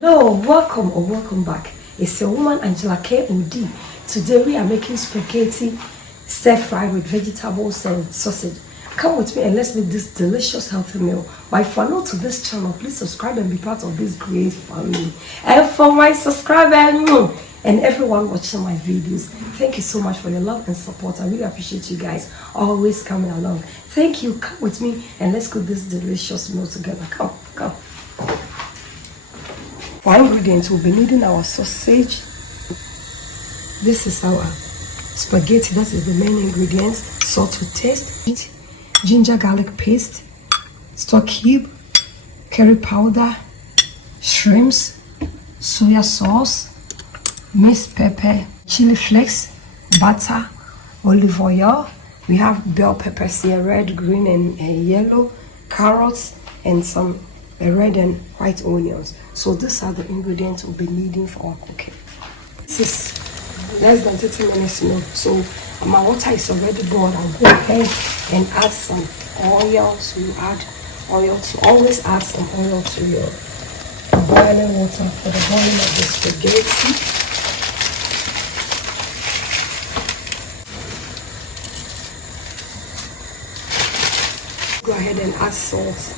Hello, welcome or welcome back. It's your woman Angela KOD. Today we are making spaghetti stir fry with vegetables and sausage. Come with me and let's make this delicious healthy meal. But if you are new to this channel, please subscribe and be part of this great family. And for my subscribers and everyone watching my videos, thank you so much for your love and support. I really appreciate you guys always coming along. Thank you. Come with me and let's cook this delicious meal together. Come. For ingredients, we'll be needing our sausage. This is our spaghetti, that is the main ingredients. Salt to taste, ginger garlic paste, stock cube, curry powder, shrimps, soya sauce, minced pepper, chili flakes, butter, olive oil. We have bell peppers here, red, green, and yellow, carrots, and some red and white onions. So these are the ingredients we'll be needing for our cooking. This is less than 30 minutes now. So my water is already boiled. I'll go ahead and add some oil. So you add oil to always add some oil to your boiling water for the boiling of the spaghetti. Go ahead and add salt.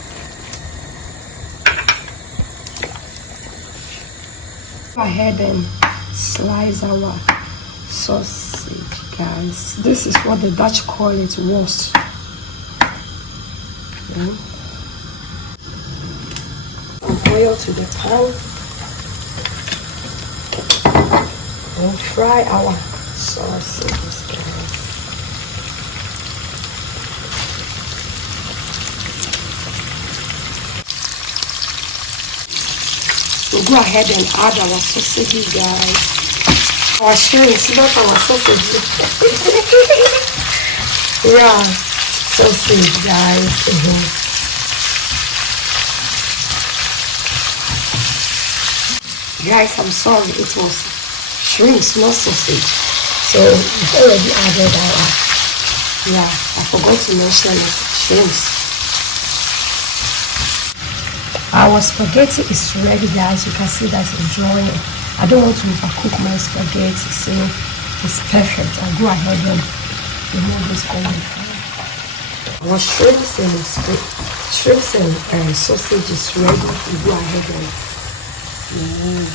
Go ahead and slice our sausage, guys. This is what the Dutch call it, roast. Okay. Some oil to the pan and fry our sausages, guys. We'll go ahead and add our sausages, guys. Our shrimps, not our sausages. Yeah, sausage, guys. Guys, I'm sorry, it was shrimps, not sausage. So we've already added I forgot to mention it, shrimps. Our spaghetti is ready, guys. You can see that it's drawing. I don't want to overcook my spaghetti, so it's perfect. I'll go ahead and remove this oil. Our shrimps and sausage is ready. We go ahead and remove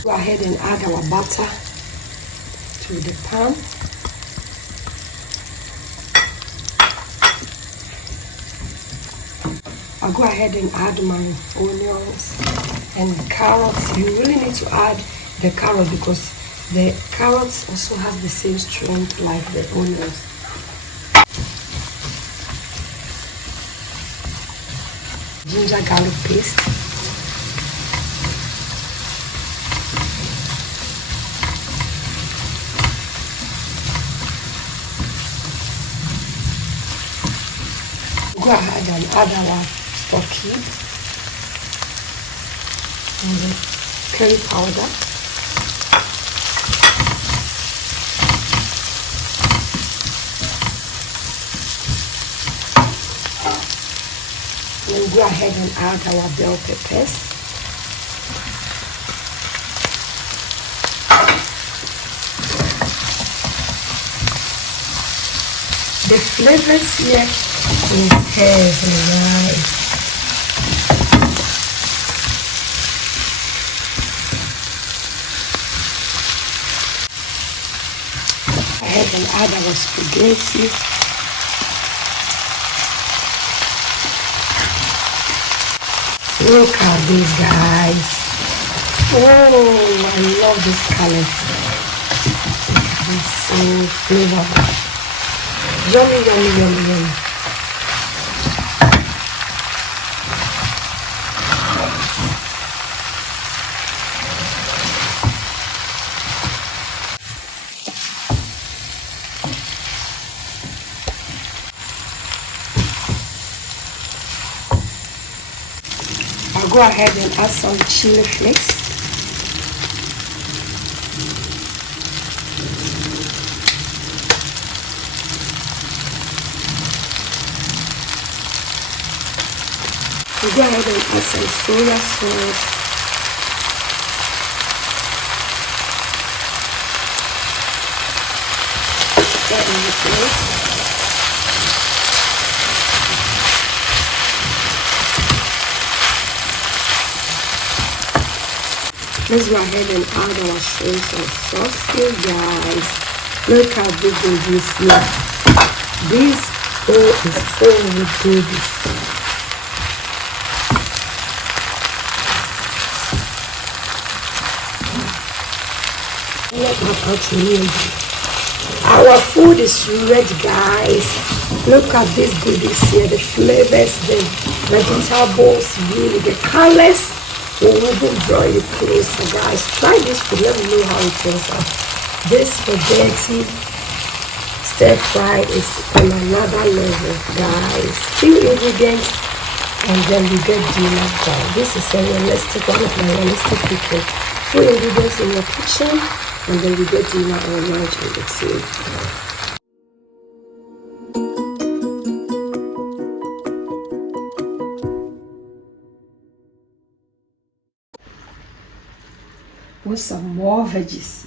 it. Go ahead and add our butter to the pan. I'll go ahead and add my onions and carrots. You really need to add the carrot because the carrots also has the same strength like the onions. Ginger garlic paste. Go ahead and add our stock cube and the curry powder. Then go ahead and add our bell peppers. The flavors here is heavy, right? Ahead and add our spaghetti. Look at this, guys. Oh, I love this color. It's so flavorful. Yummy. I'll go ahead and add some chili flakes. We go ahead and add some soya sauce. Let's go ahead and add our soy sauce here, guys. Look how big it is here. This bowl is full with goodies. Our food is ready, guys. Look at these goodies here, the flavors, the vegetables, really the colors will even draw you closer, guys. Try this food, let me know how it turns out. This spaghetti stir fry is on another level, guys. Few ingredients and then we get dinner done. This is a realistic, one of my realistic people. Few ingredients in your kitchen and then we get dinner or lunch on the table. With some more veggies.